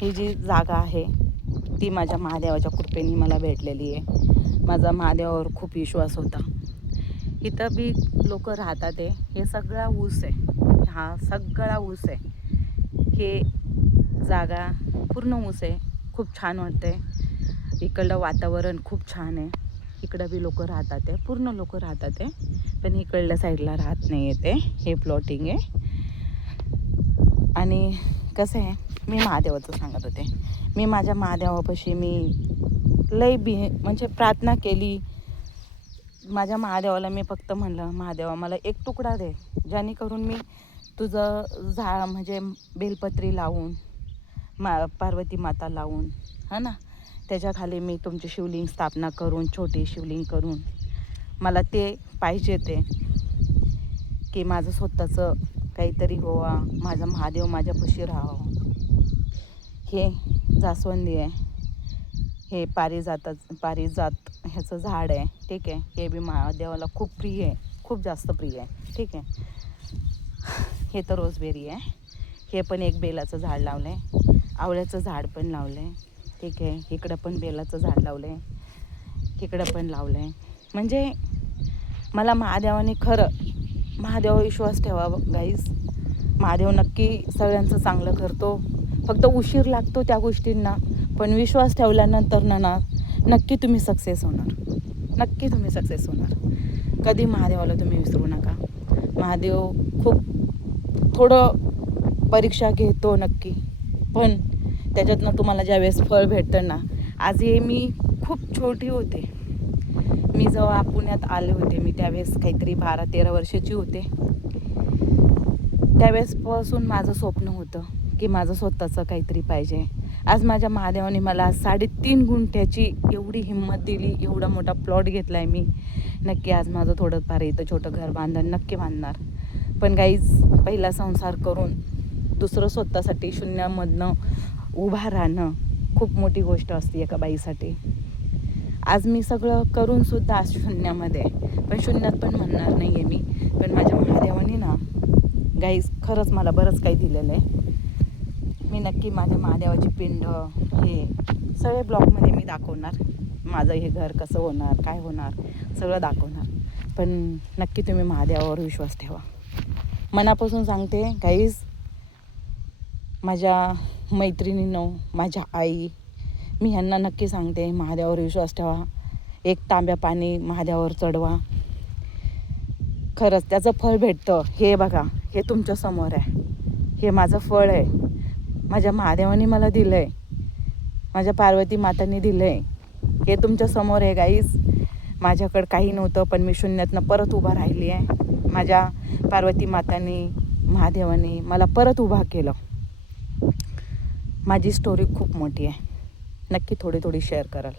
ही जी जागा आहे ती माझ्या महादेवाच्या कृपेने मला भेटलेली आहे. माझा महादेवावर खूप विश्वास होता. इथं बी लोक राहतात आहे. हे सगळा ऊस आहे, हा सगळा ऊस आहे. हे जागा पूर्ण ऊस आहे. खूप छान वाटते. इकडलं वातावरण खूप छान आहे. इकडं बी लोक राहतात आहे, पूर्ण लोक राहतात आहे. पण इकडल्या साईडला राहत नाही येते. हे प्लॉटिंग आहे. आणि कसं आहे, मी महादेवाचं सांगत होते. मी माझ्या महादेवापाशी लई म्हणजे प्रार्थना केली. माझ्या महादेवाला मी फक्त म्हणलं, महादेवा मला एक तुकडा दे, जेणेकरून मी तुझं म्हणजे बेलपत्री लावून पार्वती माता लावून ना त्याच्याखाली मी तुमची शिवलिंग स्थापना करून, छोटी शिवलिंग करून, मला ते पाहिजे ते की माझं स्वतःचं काहीतरी होवा, माझा महादेव माझ्यापाशी राहावं. हे जास्वंदी आहे, हे पारिजात ह्याचं झाड आहे. ठीक आहे. हे बी महादेवाला खूप प्रिय आहे, खूप जास्त प्रिय आहे. ठीक आहे. हे तर रोजबेरी आहे. हे पण एक बेलाचं झाड लावलं आहे. आवळ्याचं झाड पण लावलं आहे. ठीक आहे. इकडं पण बेलाचं झाड लावलं आहे, इकडं पण लावलं आहे. म्हणजे मला महादेवाने महादेवावर विश्वास ठेवा गाईज. महादेव नक्की सगळ्यांचं चांगलं करतो. फक्त उशीर लागतो त्या गोष्टींना, पण विश्वास ठेवल्यानंतर ना नक्की तुम्ही सक्सेस होणार. नक्की तुम्ही सक्सेस होणार. कधी महादेवाला तुम्ही विसरू नका. महादेव खूप थोडं परीक्षा घेतो नक्की, पण त्याच्यातनं तुम्हाला ज्यावेळेस फळ भेटतं ना. आज हे मी खूप छोटी होते. मी जेव्हा पुण्यात आले होते, मी त्यावेळेस काहीतरी 12-13 वर्षाची होते. त्यावेळेसपासून माझं स्वप्न होतं की माझं स्वतःचं काहीतरी पाहिजे. आज माझ्या महादेवाने मला 3.5 गुंठ्याची एवढी हिंमत दिली, एवढा मोठा प्लॉट घेतला आहे मी. नक्की आज माझं थोडंफार इथं छोटं घर नक्की बांधणार. पण गाईज, पहिला संसार करून दुसरं स्वतःसाठी शून्यामधनं उभा राहणं खूप मोठी गोष्ट असते एका बाईसाठी. आज मी सगळं करूनसुद्धा आज शून्यामध्ये, पण शून्यात पण म्हणणार नाही आहे मी. पण माझ्या महादेवाने ना गाईज खरंच मला बरंच काही दिलेलं आहे. मी नक्की माझ्या महादेवाची पिंड हे सगळे ब्लॉगमध्ये मी दाखवणार. माझं हे घर कसं होणार, काय होणार, सगळं दाखवणार. पण नक्की तुम्ही महादेवावर विश्वास ठेवा. मनापासून सांगते गाईज. माझ्या मैत्रिणींनो, माझ्या आई, मी ह्यांना नक्की सांगते, महादेवावर विश्वास ठेवा. 1 तांब्या पाणी महादेवावर चढवा. खरंच त्याचं फळ भेटतं. हे बघा, हे तुमच्या समोर आहे. हे माझं फळ आहे. माझ्या महादेवाने मला दिलं आहे, माझ्या पार्वती मातांनी दिलं आहे. हे तुमच्या समोर आहे गाईज. माझ्याकडं काही नव्हतं, पण मी शून्यातनं परत उभा राहिली आहे. माझ्या पार्वती मातांनी, महादेवाने मला परत उभा केलं. माझी स्टोरी खूप मोठी आहे. नक्की थोडी शेअर कराल.